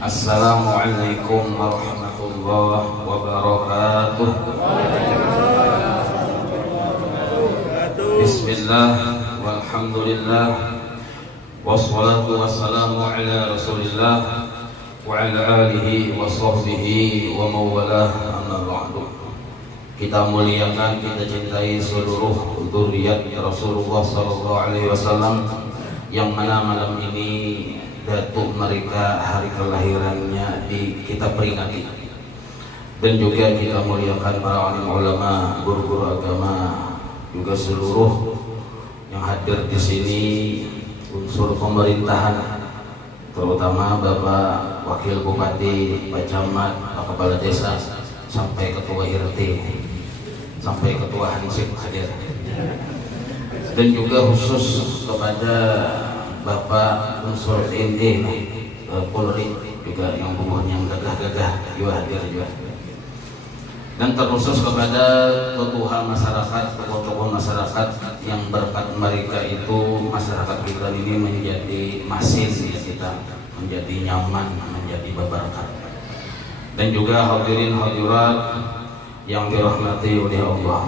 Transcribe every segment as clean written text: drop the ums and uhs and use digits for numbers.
Assalamualaikum warahmatullahi wabarakatuh. Bismillah walhamdulillah wassalatu wassalamu ala rasulillah wa ala alihi wa sahbihi wa mawalah, amma ba'du. Kita muliakan, kita cintai seluruh dzurriyyat Rasulullah sallallahu alaihi wasallam yang mana malam ini datuk mereka hari kelahirannya kita peringati, dan juga kita muliakan para alim ulama, guru-guru agama, juga seluruh yang hadir di sini, unsur pemerintahan, terutama Bapak Wakil Bupati, Pak Camat, Pak Kepala Desa, sampai Ketua RT, sampai Ketua Hansip hadir, dan juga khusus kepada Bapak unsur TNI, Polri juga yang umurnya yang gagah-gagah juga hadir juga, dan terkhusus kepada tokoh masyarakat, tokoh masyarakat yang berkat mereka itu masyarakat kita ini menjadi masin ya, kita menjadi nyaman, menjadi berberkah. Dan juga hadirin hadirat yang dirahmati oleh Allah,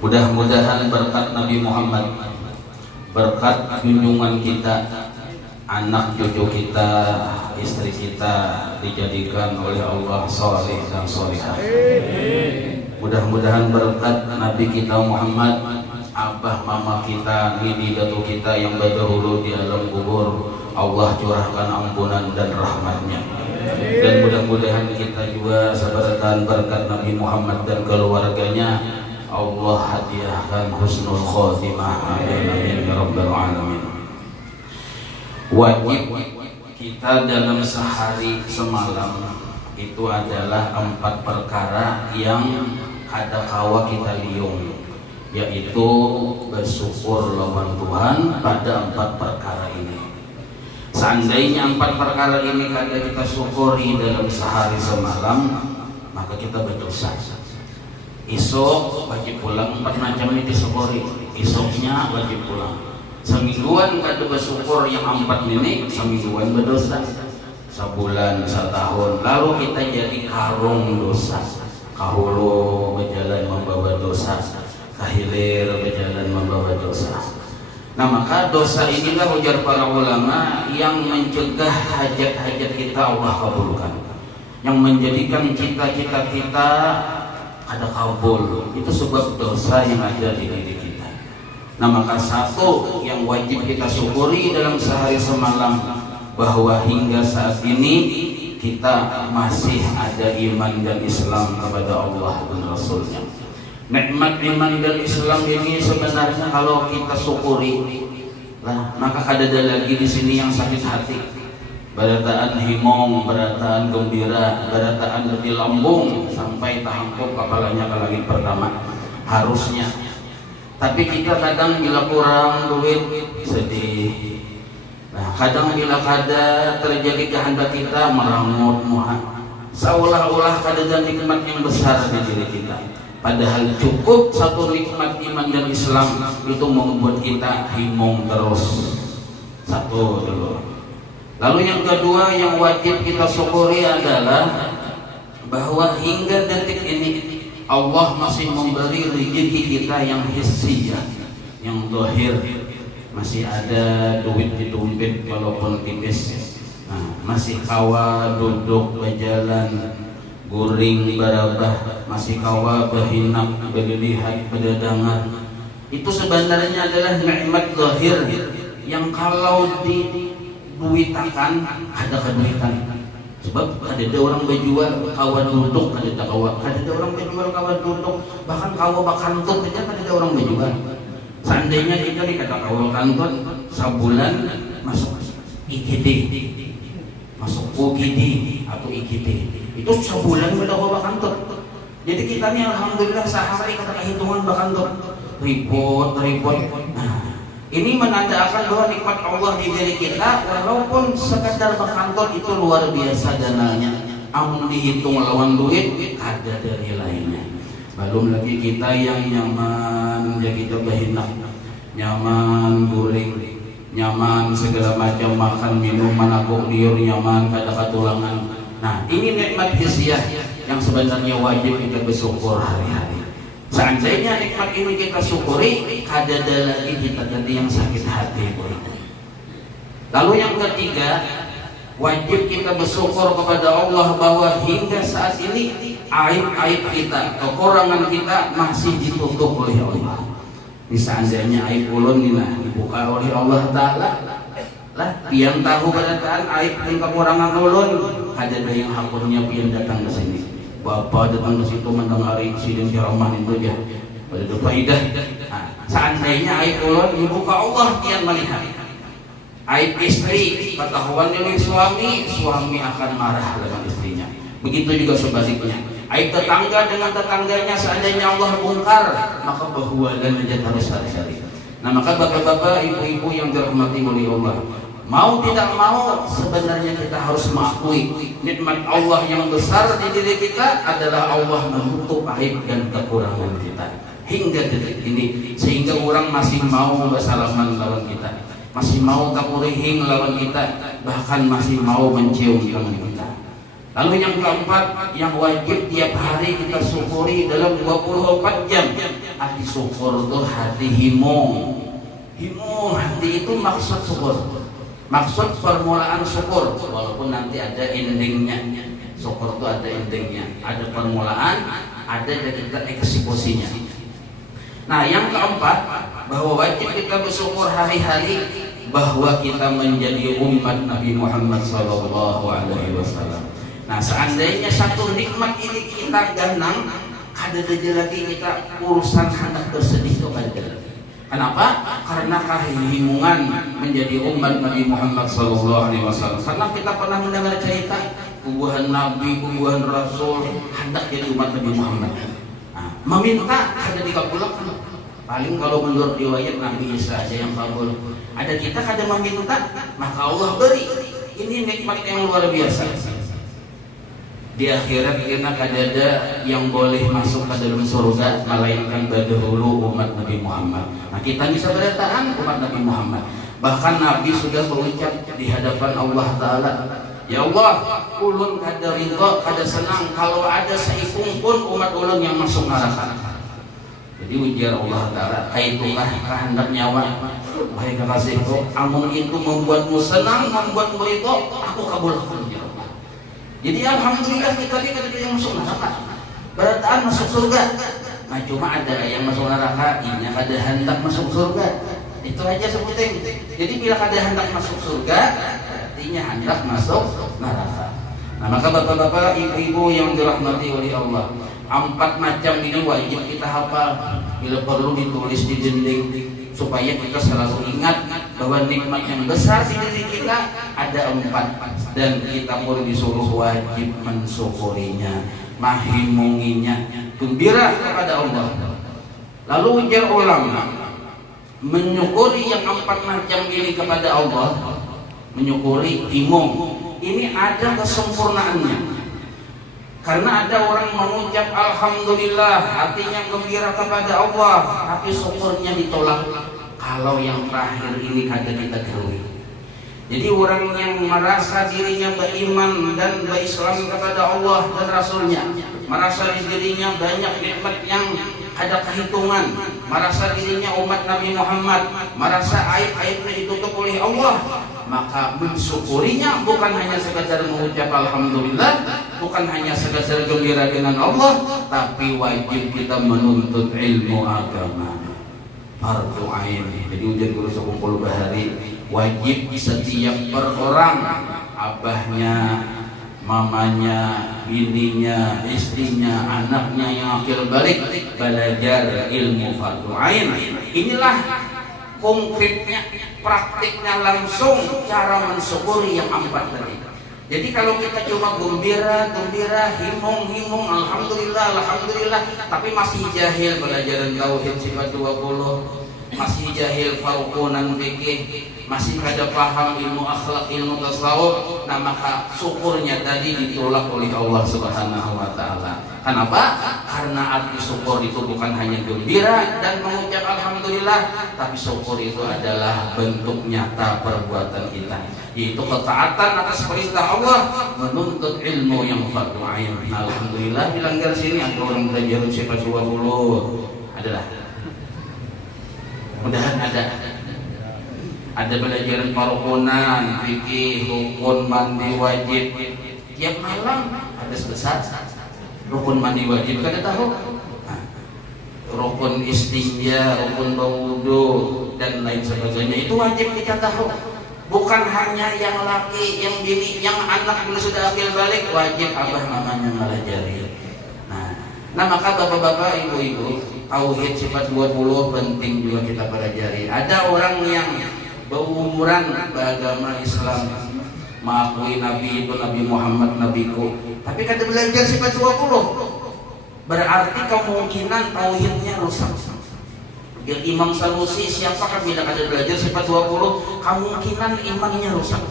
mudah-mudahan berkat Nabi Muhammad, berkat junjungan kita, anak cucu kita, istri kita dijadikan oleh Allah saleh dan salihah. Mudah-mudahan berkat Nabi kita Muhammad, abah mama kita, bibi datuk kita yang berdahulu di alam kubur, Allah curahkan ampunan dan rahmatnya. Dan mudah-mudahan kita juga sebarkan berkat Nabi Muhammad dan keluarganya, Allah hadiahkan husnul khotimah. Amin ya rabbal alamin. Wajib kita dalam sehari semalam itu adalah 4 perkara yang ada kawa kita liung, yaitu bersyukur lawan Tuhan pada 4 perkara ini. Seandainya 4 perkara ini kada kita syukuri dalam sehari semalam, maka kita berdosa. Isok wajib pulang, 4 macam ini disyukuri. Isoknya wajib pulang. Semingguan kada bersyukur yang 4 ini, semingguan berdosa. Sebulan, setahun, lalu kita jadi karung dosa. Kahulu berjalan membawa dosa, kahilir berjalan membawa dosa. Nah, maka dosa inilah ujar para ulama yang mencegah hajat-hajat kita Allah kabulkan, yang menjadikan cita-cita kita ada kabul. Itu sebab dosa yang ada di diri kita. Nah, maka satu yang wajib kita syukuri dalam sehari semalam, bahwa hingga saat ini kita masih ada iman dan Islam kepada Allah dan Rasulnya. Nikmat iman dan Islam ini sebenarnya kalau kita syukuri, lah maka ada lagi di sini yang sakit hati. Barataan himong, barataan gembira, barataan di lambung sampai tahangkuk kepalanya ke langit pertama harusnya. Tapi kita kadang bila kurang duit sedih. Nah, kadang bila kada terjadi kehendak kita merangut muha. Seolah-olah kada ada nikmat yang besar di diri kita. Padahal cukup satu nikmat iman dan Islam itu membuat kita himong terus. Satu dulu. Lalu yang kedua yang wajib kita syukuri adalah bahwa hingga detik ini Allah masih memberi rezeki kita yang hissiyah, yang zahir. Masih ada duit di dompet walaupun tipis. Nah, masih kawa duduk berjalan, guring barabah, masih kawa berhinap, berlihat, berdadangan. Itu sebenarnya adalah nikmat zahir yang kalau diduitakan ada keduitan. Sebab ada orang berjual kawa duduk, ada orang berjual kawa duduk, bahkan kawa bakantut saja ada orang berjual. Seandainya kita dikata kawa kanton sebulan masuk IGD, masuk UGD atau IGD, itu sebulan udah kawa kanton. Jadi kita ini alhamdulillah sehari kata hitungan bakanton ribut. Nah, ini menandakan bahwa nikmat Allah di diri kita, walaupun sekadar bakanton itu luar biasa dananya. Amun dihitung lawan duit ada dari lainnya. Belum lagi kita yang nyaman, jadi kita berhinap. nyaman goreng, nyaman segala macam makan minuman aku liur nyaman kada katulangan. Nah, ini nikmat hisiah yang sebenarnya wajib kita bersyukur hari-hari. Seandainya nikmat ini kita syukuri, kada ada lagi kita jadi yang sakit hati. Lalu yang ketiga, wajib kita bersyukur kepada Allah bahwa hingga saat ini aib-aib kita, kekurangan kita masih ditutup oleh Allah. Seandainya aib ulun nina dibuka oleh Allah Ta'ala, lah pian tahu keadaan aib dan kekurangan ulun, ada yang hakurnya pian datang ke sini. Bapak datang ke situ mendengari sidin ceramah itu dia pada faidah. Nah, seandainya aib ulun dibuka Allah pian melihat. Aib istri ketahuan oleh suami, suami akan marah dengan istrinya. Begitu juga sebaliknya. Aib tetangga dengan tetangganya seandainya Allah bongkar, maka bahwa dan aja harus cari-cari. Nah, maka bapak-bapak, ibu-ibu yang dirahmati oleh Allah, mau tidak mau sebenarnya kita harus mengakui nikmat Allah yang besar di diri kita adalah Allah menutup aib dan kekurangan kita hingga detik ini, sehingga orang masih mau bersalaman lawan kita, masih mau takurihing lawan kita, bahkan masih mau mencium tangan kita. Lalu yang keempat, yang wajib tiap hari kita syukuri dalam 24 jam. Hati syukur itu hati himung. Himung, hati itu maksud syukur. Maksud permulaan syukur. Walaupun nanti ada endingnya. Syukur itu ada endingnya. Ada permulaan, ada kita eksekusinya. Nah, yang keempat, bahwa wajib kita bersyukur hari-hari bahwa kita menjadi umat Nabi Muhammad SAW. Nah, seandainya satu nikmat ini kita ganang, kada ada lagi kita urusan hendak bersedih itu kada lagi. Kenapa? Karena kehimungan menjadi umat Nabi Muhammad SAW. Karena kita pernah mendengar cerita pembuahan Nabi, pembuahan Rasul hendak jadi umat Nabi Muhammad. Nah, meminta kada dikabulkan. Paling kalau menurut riwayat Nabi Isa aja yang kabul. Ada kita kada meminta, maka Allah beri. Ini nikmat yang luar biasa. Di akhirat kita ada yang boleh masuk ke dalam surga melainkan dahulu umat Nabi Muhammad. Nah, kita bisa bertahan umat Nabi Muhammad. Bahkan Nabi sudah berucap di hadapan Allah Ta'ala, ya Allah, ulun kada ridha, kada senang kalau ada seipung pun umat ulun yang masuk neraka. Jadi ujar Allah Ta'ala, kaitukah kehendak nyawa, wahai kekasihku, amun itu membuatmu senang, membuatmu ridha, aku kabulkan. Jadi alhamdulillah kita tidak ada yang masuk neraka, berarti masuk surga. Nah, cuma ada yang masuk neraka, ini ada hendak masuk surga. Itu aja sebutin. Jadi bila ada hendak masuk surga, artinya hendak masuk neraka. Nah, maka bapak-bapak, ibu-ibu yang dirahmati oleh Allah, 4 macam ini wajib kita hafal. Bila perlu ditulis di dinding supaya kita selalu ingat bahwa nikmat yang besar di diri kita ada 4. Dan kita pun disuruh wajib mensyukurinya, mahimunginya, gembira kepada Allah. Lalu ujar ulama, menyukuri yang 4 macam ini kepada Allah, menyukuri himung, ini ada kesempurnaannya. Karena ada orang mengucap alhamdulillah, hatinya gembira kepada Allah, tapi syukurnya ditolak. Kalau yang terakhir ini kada kita gawe. Jadi orang yang merasa dirinya beriman dan berislam kepada Allah dan Rasulnya, merasa dirinya banyak nikmat yang ada kehitungan, merasa dirinya umat Nabi Muhammad, merasa aib-aibnya ditutup oleh Allah, maka mensyukurinya bukan hanya sekadar mengucap alhamdulillah, bukan hanya sekadar gembira dengan Allah, tapi wajib kita menuntut ilmu agama, fardu ain. Jadi ujian guru sekumpul bahari, wajib setiap orang, abahnya, mamanya, bininya, istrinya, anaknya yang akil balik belajar ilmu fardu ain. Inilah konkretnya, praktiknya langsung cara mensyukuri yang 4 tadi. Jadi kalau kita cuma gembira, himung, alhamdulillah, tapi masih jahil pelajaran tauhid sifat 20, masih jahil farukunan fikih, masih kada paham ilmu akhlak, ilmu tasawuf, nah maka syukurnya tadi ditolak oleh Allah Subhanahu wa taala. Kenapa? Karena arti syukur itu bukan hanya gembira dan mengucap alhamdulillah, tapi syukur itu adalah bentuk nyata perbuatan kita, yaitu ketaatan atas perintah Allah, menuntut ilmu yang fardu ain. Alhamdulillah bilang dari sini ada orang belajar sifat 20. Adalah. Mudahan ada belajar parukunan, fikih, rukun mandi wajib. Tiap malam ada sebesar rukun mandi wajib kada tahu. Rukun istinja, rukun berwudu dan lain sebagainya itu wajib kita tahu. Bukan hanya yang laki, yang bini, yang anak bila sudah akil balik wajib abah mamanya ngelajari. Nah maka bapak-bapak, ibu-ibu, tauhid sifat 20 penting juga kita pelajari. Ada orang yang berumuran beragama Islam, mengakui Nabi itu Nabi Muhammad nabiku, tapi kada belajar sifat 20, berarti kemungkinan tauhidnya rusak. Dia Imam Sanusi siapakah bila kada belajar sifat 20, kemungkinan imannya rusak.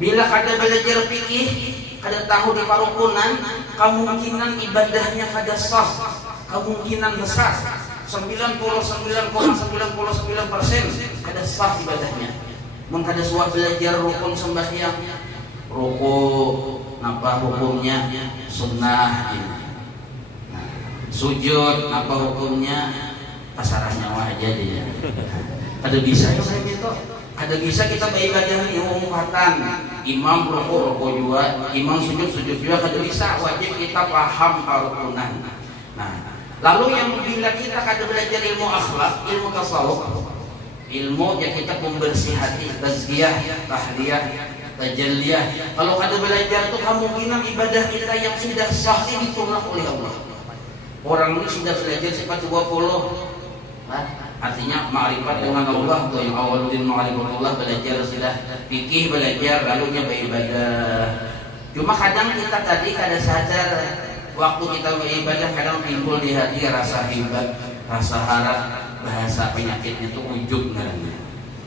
Bila kada belajar fikih, kada tahu di parukunan, kemungkinan ibadahnya kada sah, kemungkinan besar 99,99% kada sah ibadahnya. Mun kada suah belajar rukun sembahyang, ruku napa hukumnya sunnah, sujud napa hukumnya pasarah nyawa aja dia. Kada bisa gitu. Ada bisa kita beribadah yang umumatan, imam ruku juga, imam sujud juga, kada bisa. Wajib kita paham parukunan. Nah, lalu yang bila kita kada belajar ilmu akhlak, ilmu tasawuf, ilmu yang kita membersih hati, tazkiyah, tahliyah, tajalliyah. Kalau kada belajar itu kemungkinan ibadah kita yang sudah sah ditolak oleh Allah. Orang ini sudah belajar sifat 20. Artinya ma'rifat dengan Allah tuh yang awaludin ma'rifatullah, belajar sudah fikih, belajar lalunya beribadah. Cuma kadang kita tadi kada sadar waktu kita beribadah, kadang timbul di hati rasa hebat, rasa harap, bahasa penyakitnya itu ujub namanya.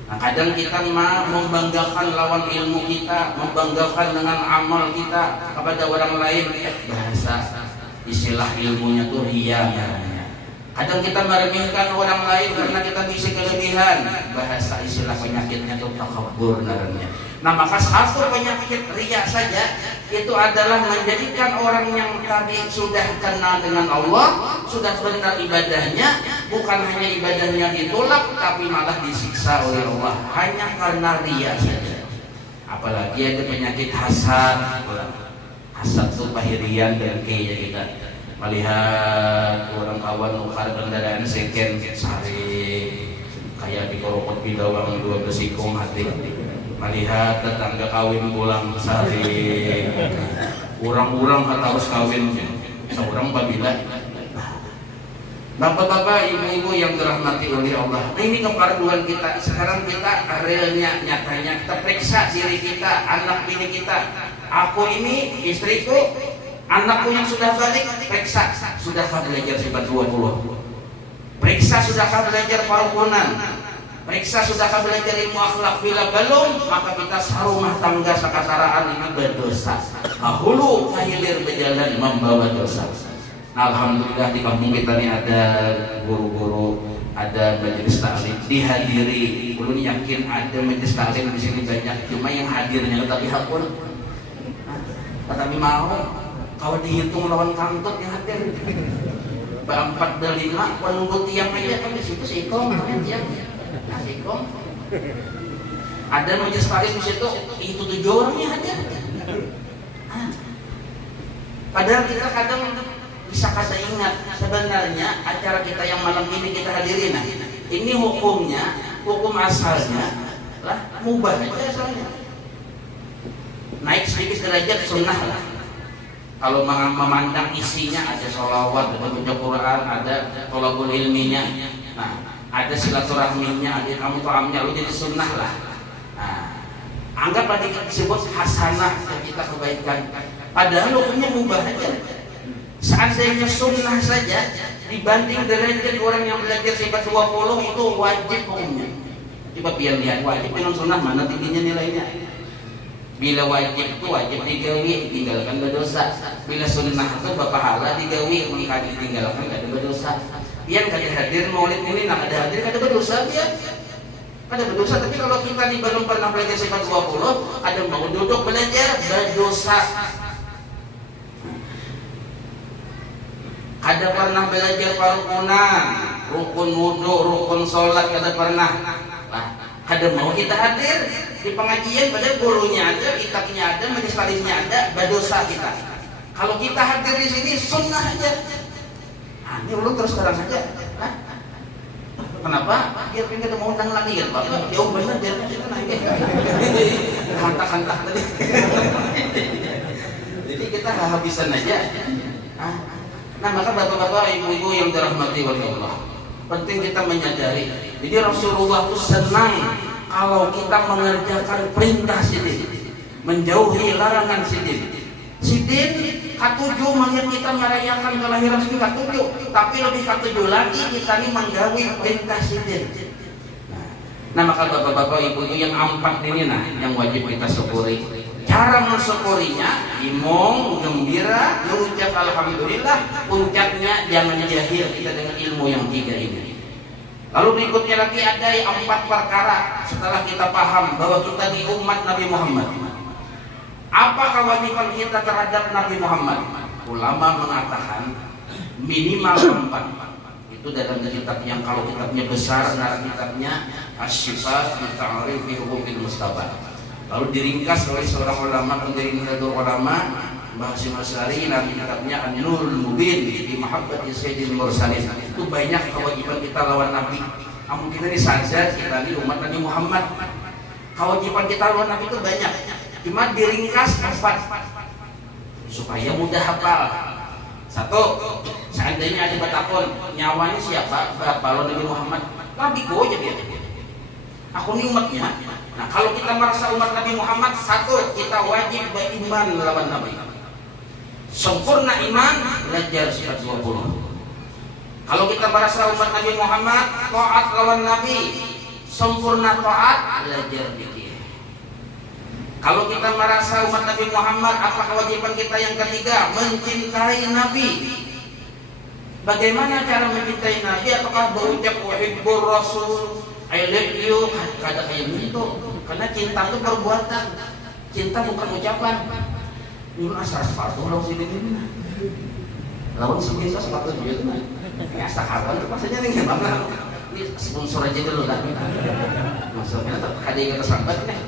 Nah kadang kita membanggakan lawan ilmu kita, membanggakan dengan amal kita kepada orang lain, bahasa istilah ilmunya tuh riya namanya. Kadang kita meremehkan orang lain karena kita bisa kelebihan, bahasa istilah penyakitnya itu takabur namanya. Nah maka satu penyakit riya saja itu adalah menjadikan orang yang tadi sudah kenal dengan Allah, sudah benar ibadahnya, bukan hanya ibadahnya ditolak tapi malah disiksa oleh Allah hanya karena riya saja. Apalagi ada penyakit hasad, hasad itu pahirian dan kaya kita. Melihat orang kawan nukar kendaraan second sehari kayak di korokot bidawang 12 ikong hati. Melihat tetangga kawin pulang sehari, orang-orang kata harus kawin seorang babila. Bapak-bapak, ibu-ibu yang dirahmati oleh Allah, nah ini keperluan kita. Sekarang kita realnya, nyatanya kita periksa diri kita, anak bini kita. Aku ini, istriku, anakku yang sudah balik, periksa sudahkah belajar sifat 20? Periksa sudahkah belajar parukunan? Periksa sudahkah belajar ilmu akhlak? Bila belum, maka kita sarumah tangga sakataraan ini berdosa. Hulu kahilir berjalan membawa dosa. Alhamdulillah di kampung kita ini ada guru-guru, ada majelis taklim dihadiri. Ulun yakin ada majelis taklim di sini banyak, cuma yang hadirnya tapi hakun, tetapi mau. Kalau dihitung lawan kantut yang hadir, 4 dan 5 penunggu tiang aja kan di situ sikong, kan tiang, sikong. Ada majelis taklim di situ, itu 7 orang yang hadir. Padahal kita kadang bisa kada ingat sebenarnya acara kita yang malam ini kita hadirin. Nah, ini hukumnya, hukum asalnya lah mubah aja asalnya. Naik sedikit derajat sunnah lah. Kalau memandang isinya ada sholawat, ada baca Quran, ada tolabul ilminya, nah ada silaturahminya, ada kamu pahamnya, lu jadi sunnah lah. Nah, anggap tadi disebut hasanah kita kebaikan. Padahal hukumnya mubah aja. Seandainya sunnah saja dibanding derajat orang yang belajar sifat 20 itu wajib hukumnya. Coba biar lihat wajib dengan sunnah mana tingginya nilainya. Bila wajib itu wajib digawi, tinggalkan berdosa. Bila sunnah itu berpahala digawi, mengkali tinggalkan gak ada berdosa. Biar kada hadir maulid ini, nak ada hadir kada berdosa biar. Kada berdosa, tapi kalau kita di belum pernah belajar sifat 20, ada mau duduk belajar berdosa. Kada pernah belajar parukunan, rukun wudu, rukun sholat kada pernah. Nah, kada mau kita hadir di pengajian, padahal gurunya ada, kitabnya ada, majelis talisnya ada, berdosa kita. Kalau kita hadir di sini sunnah aja. Ini ulun terus terang saja. Kenapa? Biar pinggir mau undang lagi kan Bapak. Jauh benar biar kita naik. Hantak-hantak tadi. Jadi kita habisan aja. Nah maka bapak-bapak, ibu-ibu yang dirahmati oleh Allah, penting kita menyadari. Jadi Rasulullah itu senang kalau kita mengerjakan perintah sidin, menjauhi larangan sidin. Sidin katujuh melihat kita merayakan kelahiran sidin katujuh, tapi lebih katujuh lagi kita ini menggawi perintah sidin. Nah maka bapak-bapak, ibu-ibu yang empat ini yang wajib kita syukuri. Cara mensyukurinya, imong, gembira, mengucap alhamdulillah, puncaknya jangan jahil kita dengan ilmu yang tiga ini. Lalu berikutnya lagi ada 4 perkara setelah kita paham bahwa kita di umat Nabi Muhammad. Apa kewajiban kita terhadap Nabi Muhammad? Ulama mengatakan minimal 4. Itu dalam kitab yang kalau kitabnya besar, nah kitabnya Asy-Syifa bi Ta'rifi Huquqil Mustafa. Lalu diringkas oleh seorang ulama pendiri Nahdlatul Ulama, Mbah Hasyim Asy'ari, dalam kitabnya An-Nurul Mubin di Mahabbati Sayyidil Mursalin. Itu banyak kewajiban kita lawan Nabi. Namun kita ini sadar kita ini umat Nabi Muhammad. Kewajiban kita lawan Nabi itu banyak. Cuma diringkas 4 supaya mudah hafal. 1, seandainya ada batakon, nyawanya siapa? Berapa lawan Nabi Muhammad? Nabiku aja dia. Aku ini umatnya. Nah kalau kita merasa umat Nabi Muhammad, 1, kita wajib beriman lawan Nabi. Sempurna iman, belajar sifat 20. Kalau kita merasa umat Nabi Muhammad, taat lawan Nabi, sempurna taat, belajar zikir. Kalau kita merasa umat Nabi Muhammad, apa kewajiban kita yang ketiga? Mencintai Nabi. Bagaimana cara mencintai Nabi? Apakah berucap uhibbur Rasul, I love you? Kada kayak gitu. Karena cinta itu perbuatan. Cinta bukan ucapan. Ini asal sepatu lawan sini ini. Lawan sebiasa sepatu dia tuh. Ini asal kawan itu maksudnya nih gimana? Ini sponsor aja dulu lah. Maksudnya ada yang kesambat nih.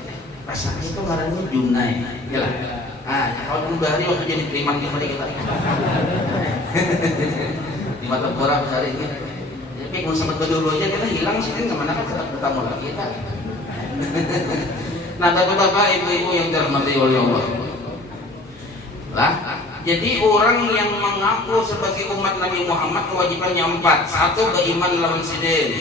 Rasanya itu ngarannya Junai. Gila. Kalau dulu hari waktu jadi terima kita. Di mata orang hari ini. Tapi kalau sempat dulu aja kita hilang sini kemana kan ketemu lagi kita. Nah bapak-bapak, ibu-ibu yang dirahmati oleh Allah. Lah, jadi orang yang mengaku sebagai umat Nabi Muhammad kewajibannya 4. 1, beriman lawan sidin.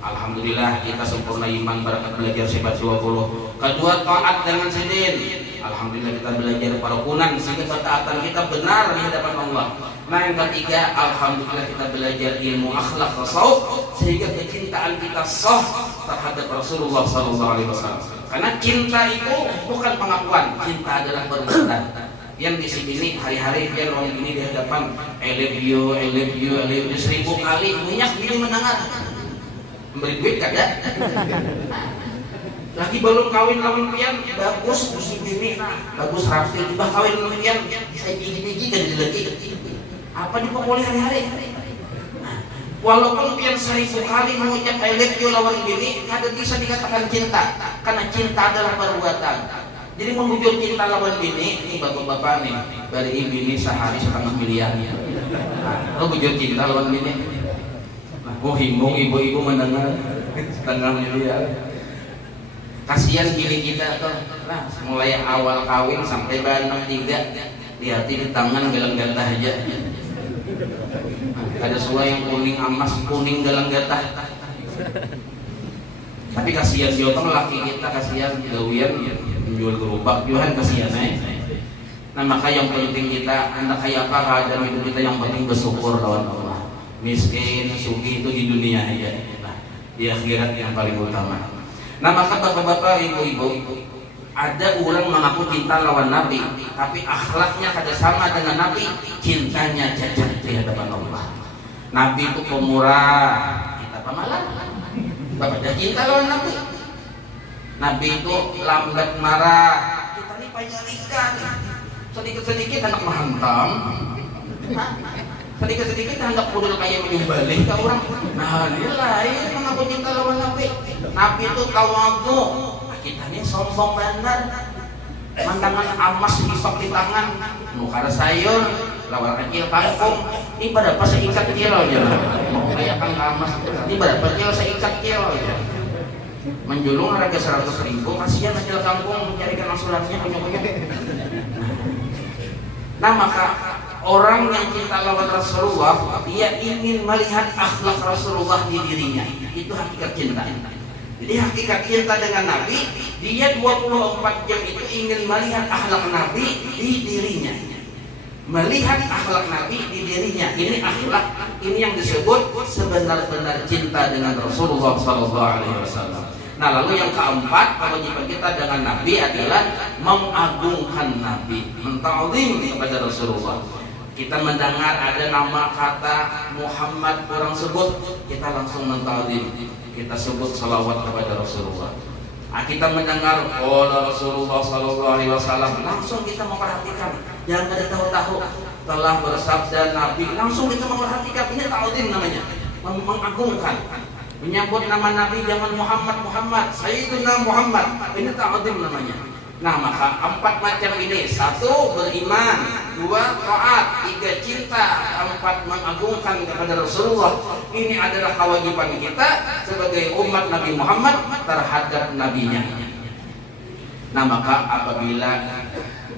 Alhamdulillah kita sempurna iman berkat belajar sifat 20. 2, taat dengan sidin. Alhamdulillah kita belajar parukunan sehingga ketaatan kita benar di hadapan Allah. Nah yang ketiga, alhamdulillah kita belajar ilmu akhlak tasawuf sehingga kecintaan kita sah terhadap Rasulullah SAW. Karena cinta itu bukan pengakuan, cinta adalah perbuatan. Yang di sini hari-hari dia orang ini di hadapan I love you, I love you, I love you 1000 kali banyak dia mendengar. Memberi duit kada? Lagi belum kawin lawan pian bagus musim ini bagus rapi bah kawin lawan pian saya biji-biji dan lagi apa dipukuli hari-hari. Walaupun pian 1000 kali mengucap I love you lawan bini kada bisa dikatakan cinta karena cinta adalah perbuatan. Jadi mewujud cinta lawan bini ini bapak-bapak nih dari bini sehari 1,5 miliar. Lo wujud cinta lawan bini. Oh himbung ibu-ibu mendengar 1,5 miliar. Kasihan gini kita tuh, nah mulai awal kawin sampai anak 3 di hati di tangan galang gatah aja. Ada semua yang kuning emas, kuning galang gatah. Tapi kasihan siotong laki kita, kasihan gawian menjual gerobak juga kasihan Nah maka yang penting kita, anda kayak apa keadaan hidup kita yang penting bersyukur lawan Allah. miskin, sugih itu di dunia aja. Nah, di akhirat yang paling utama. Nah, maka bapak-bapak, ibu-ibu, ada orang mengaku cinta lawan Nabi, tapi akhlaknya kada sama dengan Nabi, cintanya cacat di hadapan Allah. Nabi itu pemurah, kita pemalas. Bapak ada cinta lawan Nabi. Nabi itu lambat marah, kita ini panyarikan. Sedikit-sedikit hendak menghantam, sedikit-sedikit hendak pudul kayak menyembelih ke orang. Nah, inilah ini mengaku cinta lawan Nabi. Nabi itu tawadhu. Kita ini sombong benar, mandangan amas hisap di tangan, nukar sayur, lawar kecil kangkung, ini berapa seikat kilo aja lah, mau kayak kang amas, ini berapa kilo seikat kilo aja, menjulung harga 100.000, kasihan aja kangkung mencarikan asuransinya punya-punya. Nah, maka orang yang cinta lawan Rasulullah, dia ingin melihat akhlak Rasulullah di dirinya, itu hakikat cinta. Jadi hakikat cinta dengan Nabi, dia 24 jam itu ingin melihat akhlak Nabi di dirinya. Melihat akhlak Nabi di dirinya. Ini akhlak, ini yang disebut sebenar-benar cinta dengan Rasulullah SAW. Nah, lalu yang keempat, kewajiban kita dengan Nabi adalah mengagungkan Nabi, menta'zim kepada Rasulullah. Kita mendengar ada nama kata Muhammad orang sebut, kita langsung menta'zim. Kita sebut salawat kepada Rasulullah. Kita mendengar Rasulullah sallallahu alaihi wasallam, langsung kita memperhatikan. Jangan ada tahu-tahu telah bersabda Nabi, langsung kita memperhatikan. Ini ta'zim namanya, mengagungkan. Menyebut nama Nabi jangan Muhammad, Sayyidina Muhammad. Ini ta'zim namanya. Nah, maka 4 macam ini: 1 beriman, 2 taat, 3 cinta, 4 mengagungkan kepada Rasulullah. Ini adalah kewajiban kita sebagai umat Nabi Muhammad terhadap nabinya. Nah, maka apabila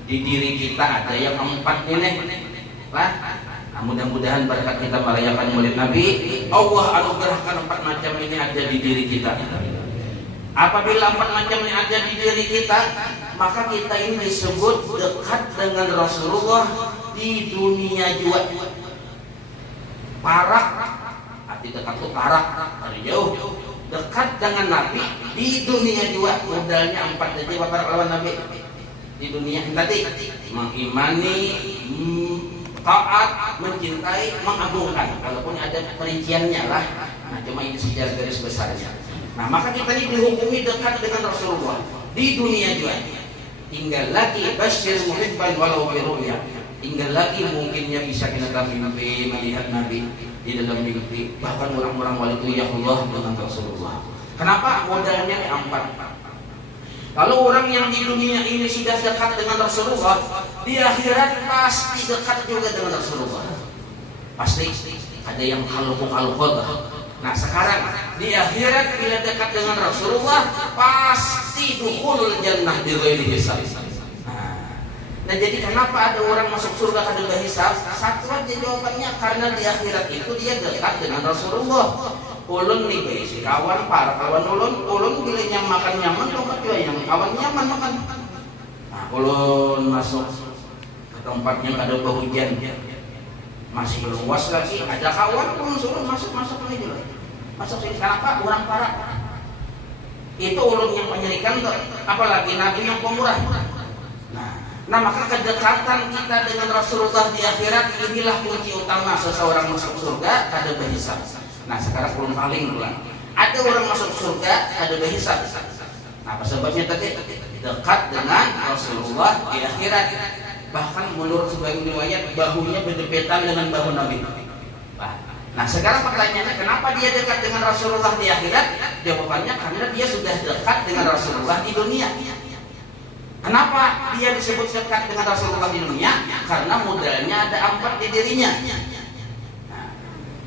di diri kita ada yang 4 ini, mudah-mudahan berkat kita merayakan Maulid Nabi, Allah anugerahkan 4 macam ini ada di diri kita. Apabila 4 macam ini ada di diri kita, maka kita ini disebut dekat dengan Rasulullah di dunia juga. Parak, arti dekat itu parak dari jauh. Dekat dengan Nabi di dunia juga. Modalnya 4 jadi Bapak lawan Nabi di dunia tadi: mengimani, taat, mencintai, mengagungkan. Walaupun ada perinciannya lah. Nah, cuma ini sejarah garis besarnya. Nah, maka kita ini dihukumi dekat dengan Rasulullah di dunia juga. Tinggal lagi basyir muhibban walau biru'ya. Tinggal lagi mungkinnya bisa kita mimpi melihat Nabi di dalam mimpi. Bahkan orang-orang wali itu ya Allah dengan Rasulullah. Kenapa? Modalnya 4. Kalau orang yang di dunia ini sudah dekat dengan Rasulullah, di akhirat pasti dekat juga dengan Rasulullah. Pasti ada yang khalqu-khalqu. Nah, sekarang di akhirat bila dekat dengan Rasulullah pasti dukhulul jannah bighairi hisab. Nah, jadi kenapa ada orang masuk surga tanpa hisab? Satu aja jawabannya, karena di akhirat itu dia dekat dengan Rasulullah. Ulun nih guys, kawan para kawan ulun bila yang makan nyaman, tempat juga yang kawan nyaman makan. Nah, ulun masuk ke tempatnya kada hujan, masih luas lagi, ada kawan ulun suruh masuk lagi dulu. Masuk sini, kenapa? Orang parah. Itu ulun yang penyerikan, apalagi Nabi yang pemurah. Nah, maka kedekatan kita dengan Rasulullah di akhirat inilah kunci utama seseorang masuk surga kada berhisab. Nah, sekarang ulun paling ulang. Ada orang masuk surga kada berhisab. Nah, apa sebabnya tadi? Dekat dengan Rasulullah di akhirat. Bahkan menurut sebagian riwayat bahunya berdekatan dengan bahu Nabi. Nah, sekarang pertanyaannya, kenapa dia dekat dengan Rasulullah di akhirat? Jawabannya karena dia sudah dekat dengan Rasulullah di dunia. Kenapa dia disebut dekat dengan Rasulullah di dunia? Karena modalnya ada 4 di dirinya.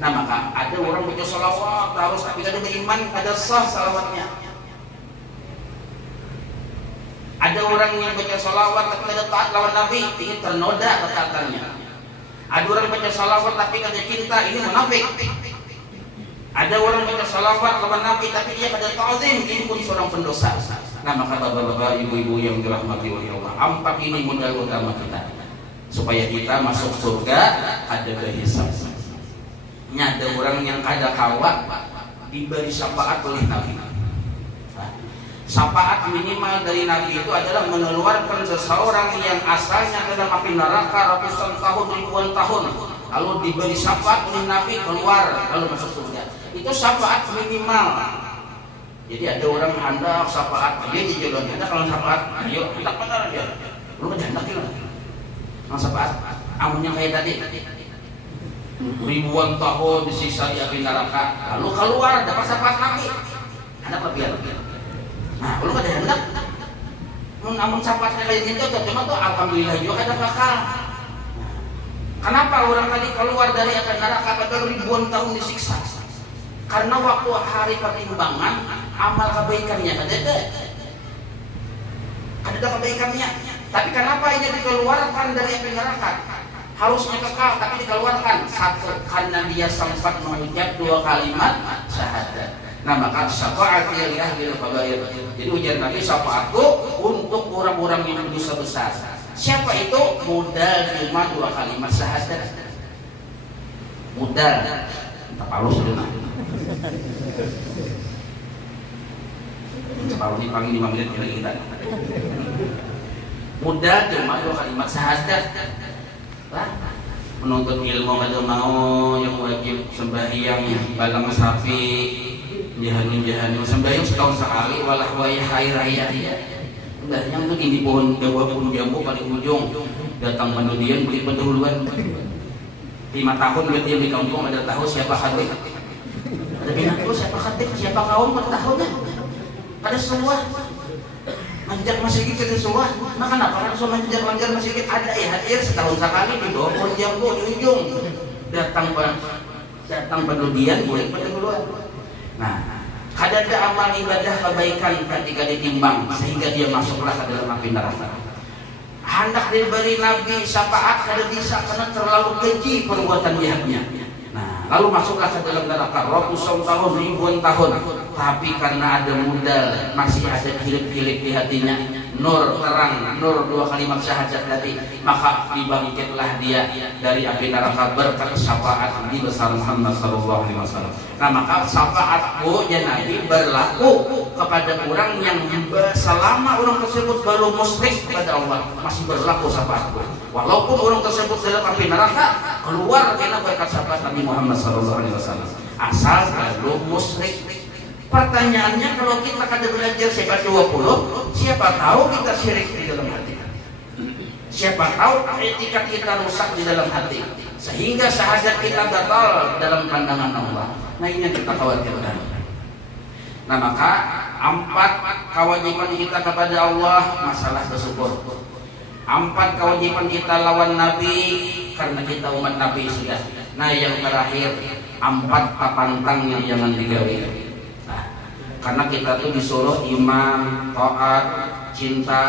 Nah, maka ada orang baca salawat terus tapi kada beriman, kada sah salawatnya. Ada orang yang baca salawat tapi kada taat lawan Nabi, ini ternoda ketaatannya. Ada orang baca salawat tapi kada cinta, ini munafik. Ada orang baca salawat lawan Nabi tapi dia kada ta'zim, ini pun seorang pendosa. Nah, maka bapak-bapak, ibu-ibu yang dirahmati oleh Allah, 4 ini modal utama kita supaya kita masuk surga ada berhisab. Ada orang yang kada kawa diberi syafaat oleh Nabi. Syafaat minimal dari Nabi itu adalah mengeluarkan seseorang yang asalnya dalam api neraka ratusan tahun, ribuan tahun, lalu diberi syafaat oleh Nabi, keluar lalu masuk surga. Itu syafaat minimal. Jadi ada orang hendak syafaat, dia dijodohnya ada kalau syafaat, ayo hendak benar dia, lu hendak gila, mau syafaat, amunnya kayak tadi, ribuan tahun disiksa di api neraka, lalu keluar dapat syafaat Nabi, hendak lebih. Nah, lu kada hendak, namun syafaatnya kayak gitu, cuma tuh alhamdulillah juga ada bakal. Kenapa orang tadi keluar dari api neraka pada ribuan tahun disiksa? Karena waktu hari pertimbangan amal kebaikannya ada kebaikannya. Tapi kenapa ini dikeluarkan dari api neraka? Harusnya kekal tapi dikeluarkan. Satu, karena dia sempat mengucap 2 kalimat syahadat. Nah, maka syafaat li ahli al-kabair. Jadi ujian Nabi, syafaatku untuk orang-orang yang dosa besar. Siapa itu? Modal cuma 2 kalimat syahadat. Modal. Tak perlu sudah. Kalau dipanggil 5 menit lagi kita. Mudah cuma 2 kalimat syahadat. Menuntut ilmu kada mau yang wajib sembahyang balang sapi, jahanin sembahyang setahun sekali walah wayah hari raya. Sembahyang tuh di pohon dawa pohon jambu paling ujung. Datang pendulian beli pendahuluan. 5 tahun dia di kampung ada tahu siapa khatib. Ada binaku siapa khatib, siapa kaum bertahunnya. Ada semua manjat masjid kita semua. Nah kenapa kan semua manjat masjid ada hadir setahun sekali di bawah pohon jambu di ujung. Datang pendulian boleh pendahuluan. Nah, kada ada amal ibadah kebaikan ketika ditimbang sehingga dia masuklah ke dalam api neraka. Hendak diberi Nabi syafaat kada bisa karena terlalu keji perbuatan jahatnya. Nah, lalu masuklah ke dalam neraka ratusan tahun, ribuan tahun. Tapi karena ada modal, masih ada kilip-kilip di hatinya, nur terang, nur 2 kalimat syahadat tadi, maka dibangkitlah dia dari api neraka berkat syafaat Nabi besar Muhammad sallallahu alaihi wasallam. Nah, maka syafaatku ya Nabi berlaku kepada orang yang selama orang tersebut belum musyrik kepada Allah, masih berlaku syafaatku. Walaupun orang tersebut dalam api neraka, keluar karena berkat syafaat Nabi Muhammad sallallahu alaihi wasallam. Asal belum musyrik. Pertanyaannya, kalau kita kada belajar sifat 20, siapa tahu kita syirik di dalam hati. Siapa tahu etikat kita rusak di dalam hati sehingga syahadat kita batal dalam pandangan Allah. Nah, ini yang kita khawatirkan. Nah, maka 4 kewajiban kita kepada Allah masalah bersyukur. 4 kewajiban kita lawan Nabi karena kita umat Nabi sudah. Nah, yang terakhir 4 papantang yang jangan digawe. Karena kita tuh disuruh iman, taat, cinta,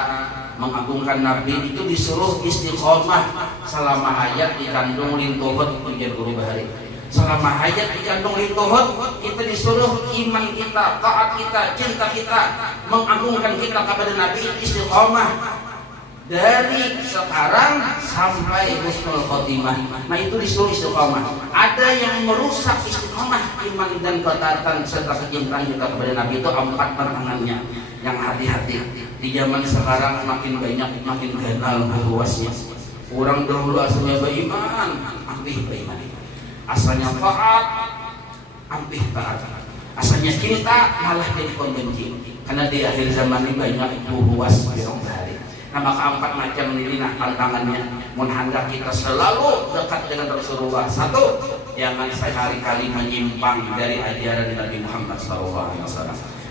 mengagungkan Nabi, itu disuruh istiqomah selama hayat dikandung lintuhut ujar guru bahari. Selama hayat dikandung lintuhut, kita disuruh iman kita, taat kita, cinta kita, mengagungkan kita kepada Nabi, istiqomah dari sekarang sampai husnul khotimah. Nah, itu disuruh istiqomah. Ada yang merusak istiqomah iman dan ketaatan serta kecintaan kita kepada Nabi itu 4 tantangannya. Yang hati-hati. Di zaman sekarang makin banyak makin kenal luasnya. Orang dahulu asalnya beriman, ampih beriman. Asalnya taat, ampih taat. Asalnya cinta, malah jadi pembenci. Karena di akhir zaman ini banyak luas birong bahari. Nah, maka 4 macam ini nah tantangannya. Mun hendak kita selalu dekat dengan Rasulullah. 1, jangan sekali-kali menyimpang dari ajaran Nabi Muhammad SAW.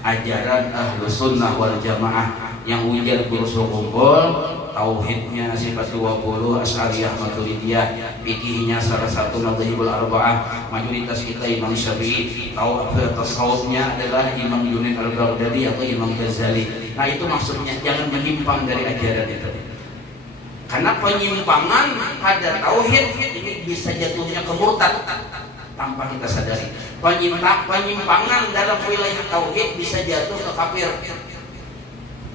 Ajaran Ahlus Sunnah wal Jamaah yang ujar berusul kumpul, tauhidnya sifat 20, Asy'ariyah Maturidiyah, fikihnya salah satu Madzhabul Arba'ah, mayoritas kita Imam Syafi'i, tasawufnya adalah Imam Junaid Al-Baghdadi atau Imam Ghazali. Nah, itu maksudnya jangan menyimpang dari ajaran itu. Karena penyimpangan pada tauhid ini bisa jatuhnya ke murtad tanpa kita sadari. Penyimpangan dalam wilayah tauhid bisa jatuh ke kafir.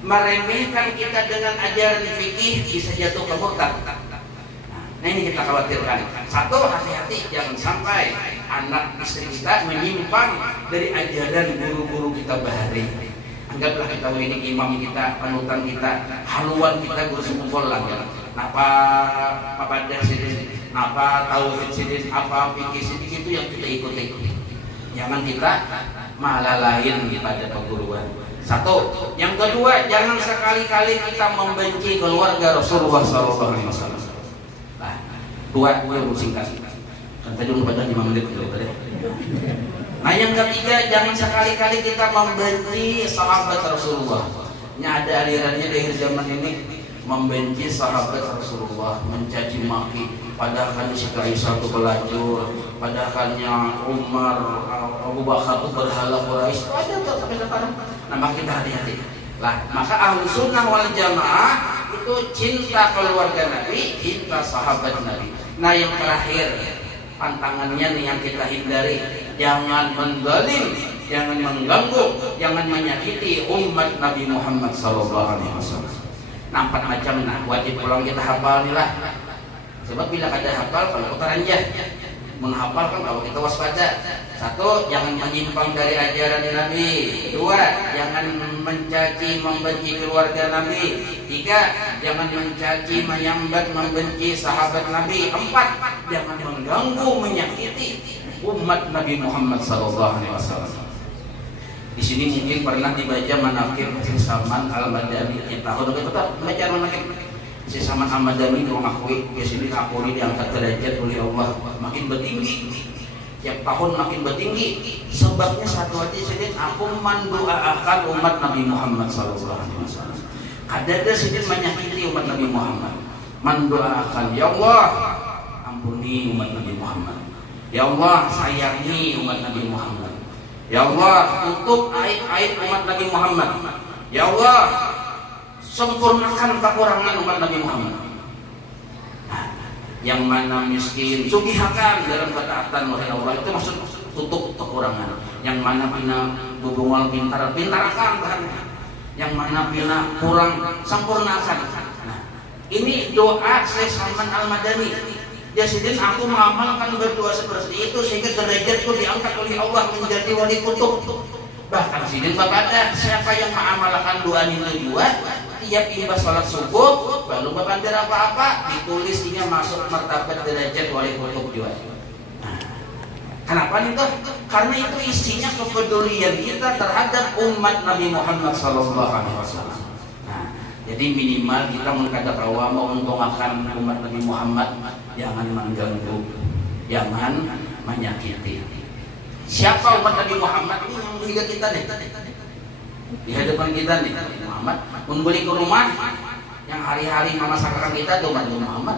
Meremehkan kita dengan ajaran fikih bisa jatuh ke murtad. Nah ini kita khawatirkan. Satu, hati-hati jangan sampai anak istri kita menyimpang dari ajaran guru-guru kita bahari. Anggaplah kita ini imam kita, panutan kita, haluan kita guru sekumpul lah ya. Napa papada sini, napa tauhid sini, apa fikih sini, itu yang kita ikuti. Jangan kita malah lain pada perguruan. Satu, yang kedua, jangan sekali-kali kita membenci keluarga Rasulullah SAW. Nah, dua singkat. Kan tadi udah pada 5 menit gitu tadi. Nah, yang ketiga, jangan sekali-kali kita membenci sahabat Rasulullah. Ini ada alirannya dari zaman ini, membenci sahabat Rasulullah, mencaci maki. Padahal si Aisyah itu pelacur, padahal Umar, Abu Bakar itu berhala Quraisy. Itu ada tuh sampai sekarang. Nah, maka kita hati-hati. Lah, maka ahlu sunnah wal jamaah itu cinta keluarga Nabi, cinta sahabat Nabi. Nah, yang terakhir, pantangannya nih yang kita hindari, jangan menzalim, jangan mengganggu, jangan menyakiti umat Nabi Muhammad SAW. Nampak macam wajib pulang kita hafal nih lah. Sebab bila ada hafal, kalau putaran ya menghafal kan kalau kita waspada. Satu, jangan menyimpang dari ajaran Nabi. Dua, jangan mencaci membenci keluarga Nabi. Tiga, jangan mencaci menyambat membenci sahabat Nabi. Empat, jangan mengganggu menyakiti umat Nabi Muhammad SAW. Di sini mungkin pernah dibaca manaqib Saman Al-Madani. Kita udah tetap baca manaqib Saman Al-Madani itu mengakui di sini akuri diangkat derajat oleh Allah makin bertinggi. Tiap tahun makin bertinggi. Sebabnya satu aja sedikit, aku mendoakan umat Nabi Muhammad SAW. Ada sedikit menyakiti umat Nabi Muhammad. Mendoakan, ya Allah ampuni umat Nabi Muhammad. Ya Allah sayangi umat Nabi Muhammad. Ya Allah tutup aib-aib umat Nabi Muhammad. Ya Allah sempurnakan kekurangan umat Nabi Muhammad. Nah, yang mana miskin sugihakan dalam ketaatan wahai Allah, itu maksud tutup kekurangan. Yang mana pina bubungol pintar-pintarkan. Yang mana pina kurang sempurnakan. Nah, ini doa Syekh Salman Al-Madani. Ya sidin, aku mengamalkan berdoa seperti itu sehingga derajatku diangkat oleh Allah menjadi wali kutub. Bahkan sidin berkata, siapa yang mengamalkan doa ini juga, tiap imbas salat subuh lalu berkandar apa-apa, ditulisnya masuk martabat derajat wali kutub juga. Nah, kenapa itu? Karena itu isinya kepedulian kita terhadap umat Nabi Muhammad SAW. Jadi minimal kita mengkata bahwa menguntungkan umat Nabi Muhammad, jangan mengganggu, jangan menyakiti. Siapa umat Nabi Muhammad ini yang melihat kita nih? Di hadapan kita nih, Muhammad membeli ke rumah yang hari-hari memasakkan kita itu umat Nabi Muhammad.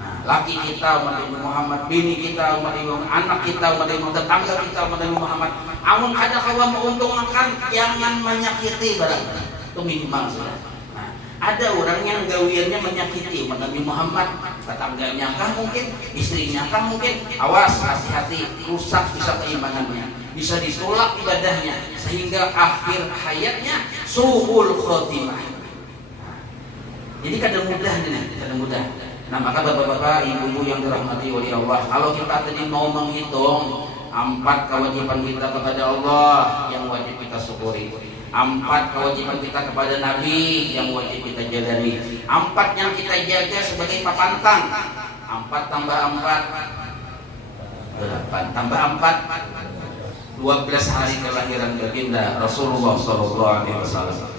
Nah, laki kita umat Nabi Muhammad, bini kita umat Nabi Muhammad, anak kita umat Nabi Muhammad, tetangga kita umat Nabi Muhammad. Amun ada kawan menguntungkan, jangan menyakiti barang. Itu minimal sudah. Ada orang yang gawiannya menyakiti umat Nabi Muhammad, tetangganya kah mungkin, istrinya kah mungkin. Awas, hati-hati, rusak bisa keimanannya, bisa ditolak ibadahnya, sehingga akhir hayatnya suhul khotimah. Jadi kadang mudah nih, kadang mudah. Nah, maka bapak-bapak, ibu-ibu yang dirahmati oleh Allah, kalau kita tadi mau menghitung 4 kewajiban kita kepada Allah yang wajib kita syukuri, 4 kewajiban kita kepada Nabi yang wajib kita jalani, 4 yang kita jaga sebagai papantang. 4 tambah 4 8 tambah 4 12 hari kelahiran baginda Rasulullah SAW.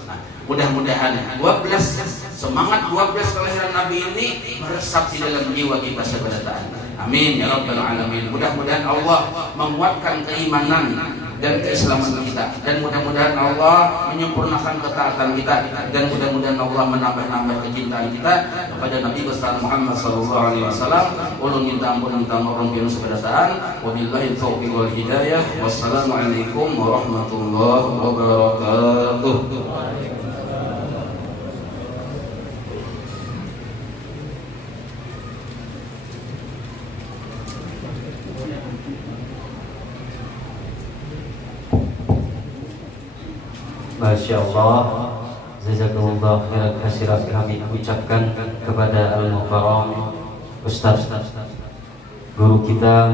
Nah, mudah-mudahan 12 semangat 12 kelahiran Nabi ini meresap di dalam jiwa kita sebenarnya. Amin ya rabbal alamin. Mudah-mudahan Allah menguatkan keimanan dan keislaman kita, dan mudah-mudahan Allah menyempurnakan ketaatan kita, dan mudah-mudahan Allah menambah-nambah kecintaan kita kepada Nabi besar Muhammad SAW. Ulun minta ampun, minta maaf biar sebedasaan. Wabillahi taufiq wal hidayah. Wassalamualaikum warahmatullahi wabarakatuh. Masya Allah, jazakumullah khairan katsiran kami ucapkan kepada Al-Mukarram Ustaz, guru kita,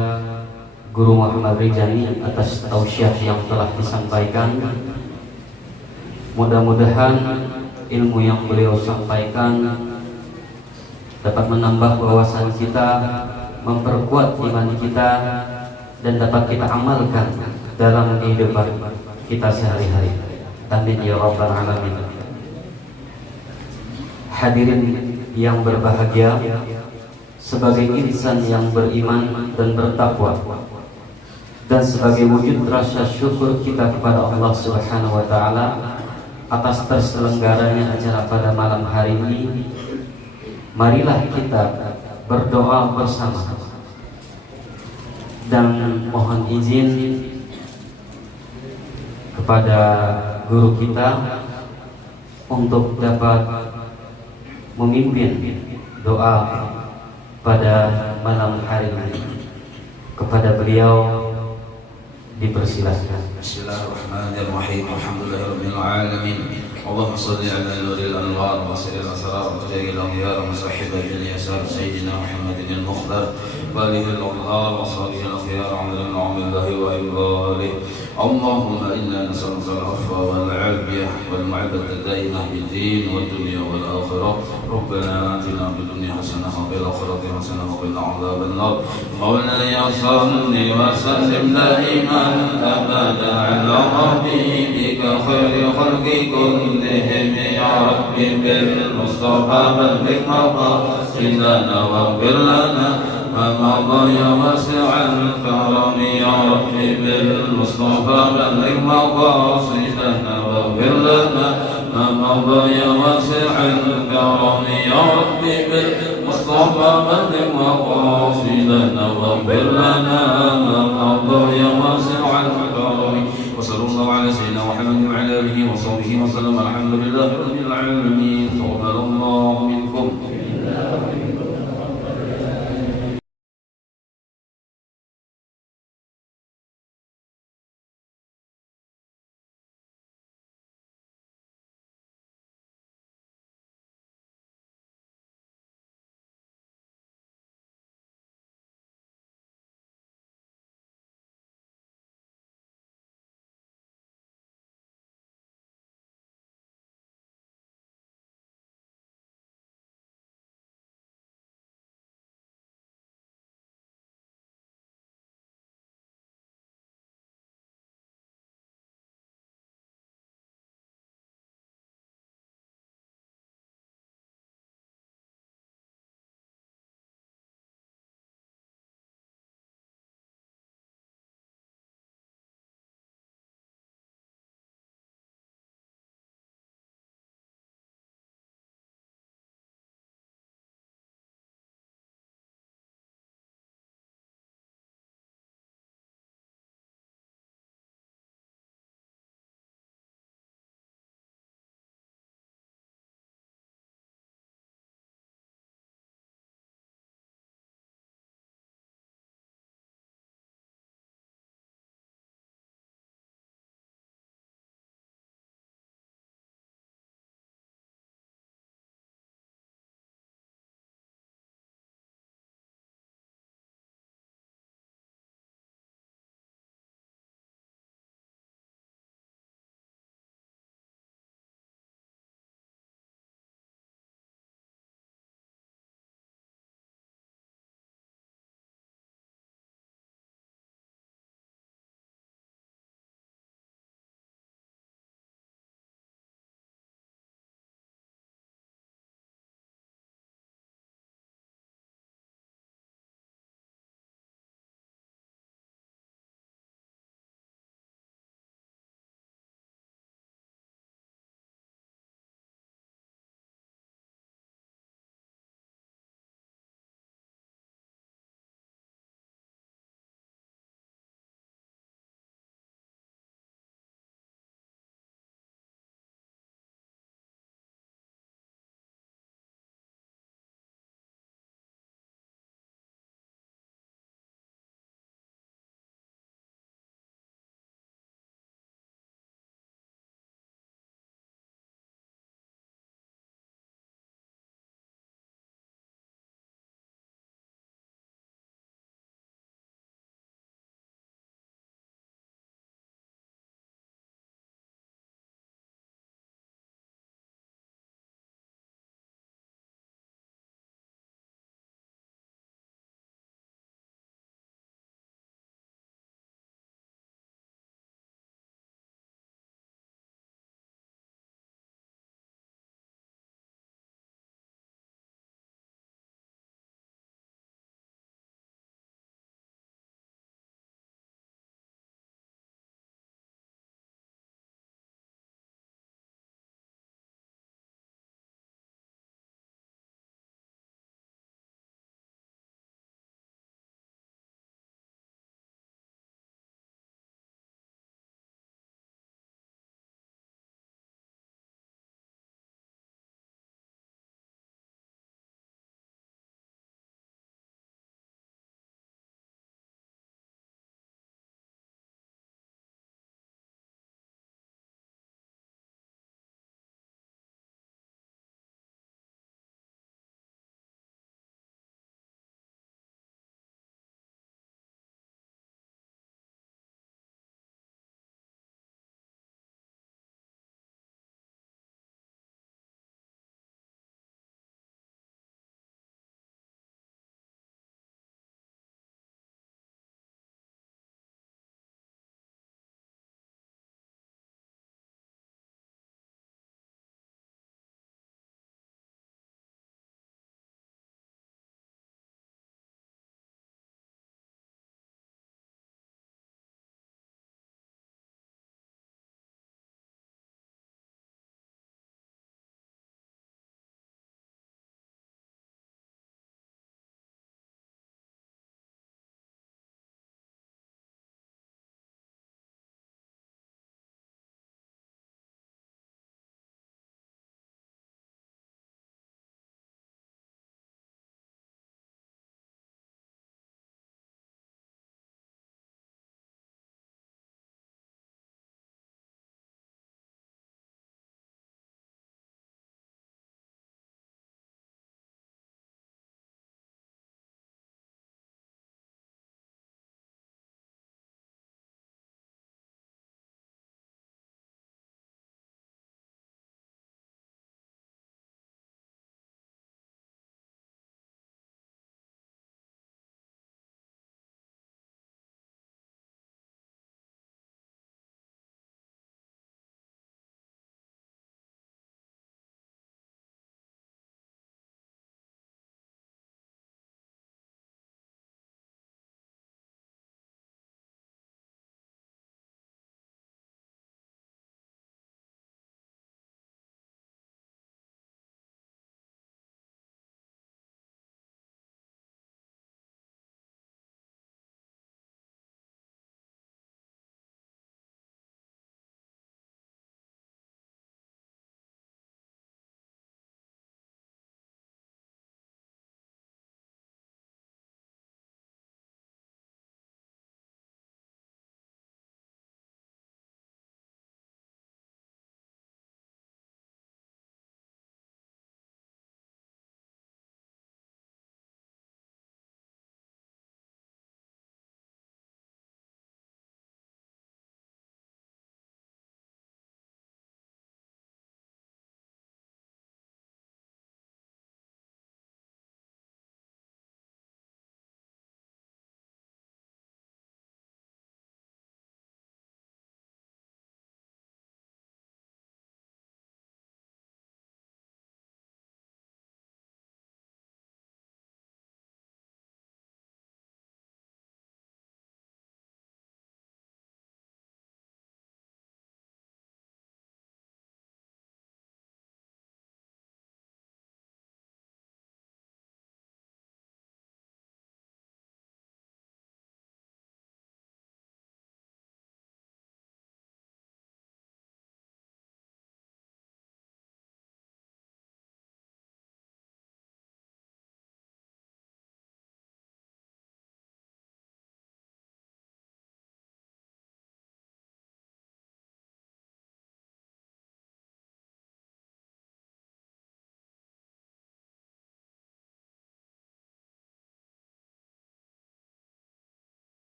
Guru Muhammad Rijani, atas tausiah yang telah disampaikan. Mudah-mudahan ilmu yang beliau sampaikan dapat menambah wawasan kita, memperkuat iman kita, dan dapat kita amalkan dalam kehidupan kita sehari-hari. Amin ya rabbal alamin. Hadirin yang berbahagia, sebagai insan yang beriman dan bertakwa, dan sebagai wujud rasa syukur kita kepada Allah Subhanahu wa taala atas terselenggaranya acara pada malam hari ini, marilah kita berdoa bersama dan mohon izin kepada guru kita untuk dapat memimpin doa pada malam hari ini. Kepada beliau dipersilahkan. Bismillahirrahmanirrahim. Alhamdulillahirabbil alamin. Allahumma shalli ala nuril anwar wa sirril asrar wa tajil al-akhyar wa sahibil yasar sayyidina Muhammadin al-mukhtar wa alihi al-athhar wa sahbihi al-akhyar ala al-ummillahi wa ibadihi. Allahumma inna nas'aluka al-'afwa wal 'afiyah wal mu'abadah daimah fid din wad dunya wal akhirah. Rabbana atina fid dunya hasanah wa fil akhirati hasanah wa qina 'adzaban nar. Maulana salli wa sallim daiman abada ala habibika khairi khalqi kullihim ya rabbi bil mustafa balligh maqasidana wa ighfir lana ma madha ya wasi'al karami ya rabbi bil mustafa balligh maqasidana wa ighfir lana ma madha ya wasi'al karami ya rabbi bil mustafa balligh maqasidana wa ighfir lana ma madha ya wasi'al karami. وصلى الله على سيدنا محمد وعلى اله وصحبه وسلم. الحمد لله رب العالمين.